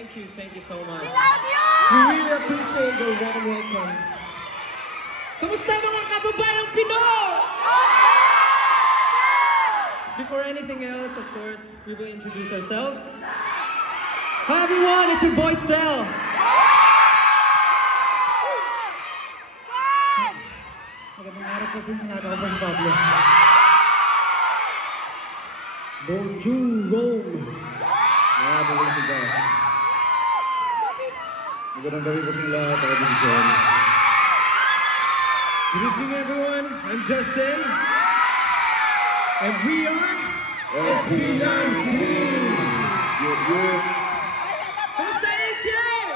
Thank you so much. We love you! We really appreciate your warm welcome. Kamusta mga kababayang Pinoy? Before anything else, of course, we will introduce ourselves. Hi everyone, it's your boy Stel. Magandang araw po sa inyo lahat. Ako po si Pablo. Bonjour, Rome. Ako po si Gus. Magandang gabi po sa inyo lahat. Ako po si John. Good evening everyone. I'm Justin. And we are SB19. Kamusta ATM?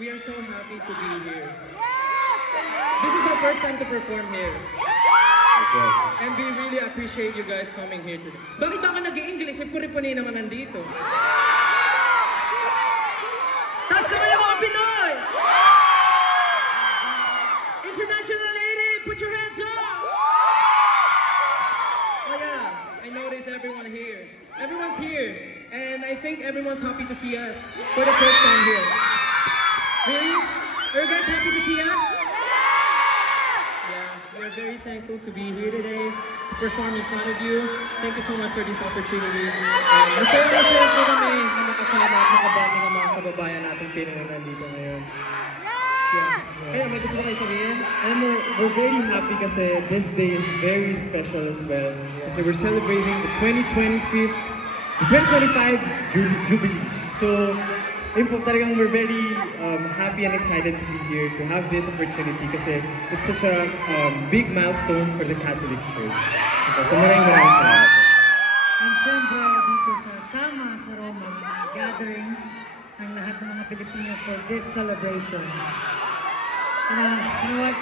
We are so happy to be here. This is our first time to perform here. That's right. And we really appreciate you guys coming here today. Bakit ba ka nag-i-English? Eh, puri-puni naman nandito. Taas ka kayo mga Pinoy! International lady, put your hands up! Oh yeah, I notice everyone here. Everyone's here. And I think everyone's happy to see us for the first time here. Really? Are you guys happy to see us? Yeah, we are very thankful to be here today, to perform in front of you. Thank you so much for this opportunity. Masaya po kami na makasama at makabanding ang mga kababayan nating Pinoy na nandito ngayon. Yeah. Kaya may gusto ko kayo sabihin? And we're very happy kasi this day is very special as well. Kasi we're celebrating the 2025 Jubilee. So, yun po talagang we're very happy and excited to be here to have this opportunity kasi it's such a big milestone for the Catholic Church. So maraming salamat po. And syempre dito sa Sama sa Roma, gathering ng lahat ng mga Pilipino for this celebration. You know what?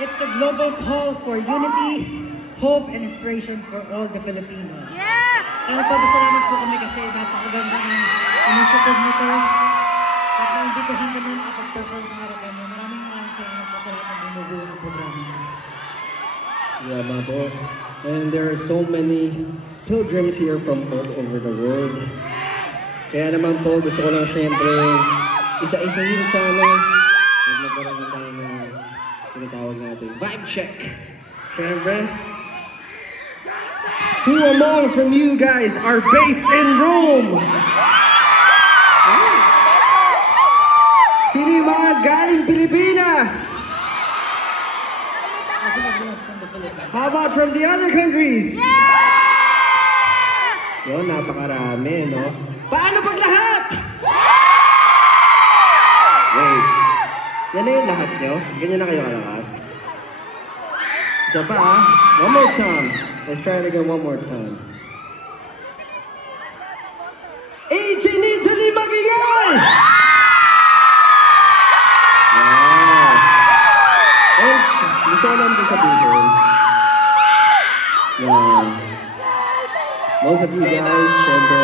It's a global call for unity, hope, and inspiration for all the Filipinos. Yes! Kaya nagpapasalamat po kami kasi napakaganda ng initiative nito. At naimbitahan kami at mag-perform sa harapan niyo. Maraming salamat po sa lahat ng bumubuo ng programa. Yeah, po. And there are so many pilgrims here from all over the world. Kaya naman po, gusto ko lang syempre isa-isahin sana at magkaroon na tayo ng tinatawag natin vibe check. Syempre, who among from you guys are based in Rome? Sino yung mga galing Pilipinas? How about from the other countries? Yun, napakarami, no? Paano pag lahat? Wait. Yan na yung lahat nyo? Ganyan na kayo kalakas? Isa pa, ah. One more time. Let's try it again one more time. 18 Italy magigay! Wow! And gusto ko lang po sabihin na most of you guys, syempre,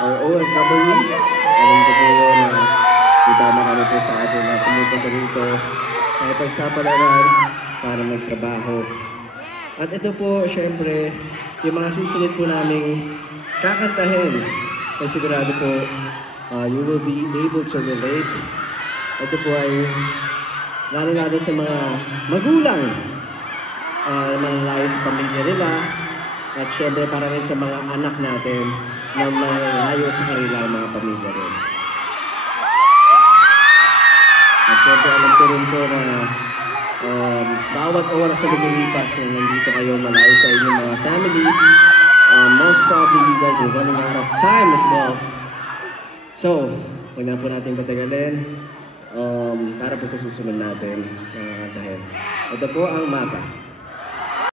are OFWs. Alam ko po yun na itama kami po sa atin na pumupunta dito na ipagsapalaran para magtrabaho. At ito po, syempre, yung mga susunod po naming kakantahin ay sigurado po you will be able to relate. Ito po ay lalo-lalo sa mga magulang na manalayo sa pamilya nila. At syempre para rin sa mga anak natin na malayo sa kanilang mga pamilya rin. At syempre alam ko rin po na bawat oras na lumilipas na nandito kayo malayo sa inyong mga family, most probably you guys are running out of time as well. So, huwag na po natin patagalin para po sa susunod natin na kantahin. Ito po ang mapa.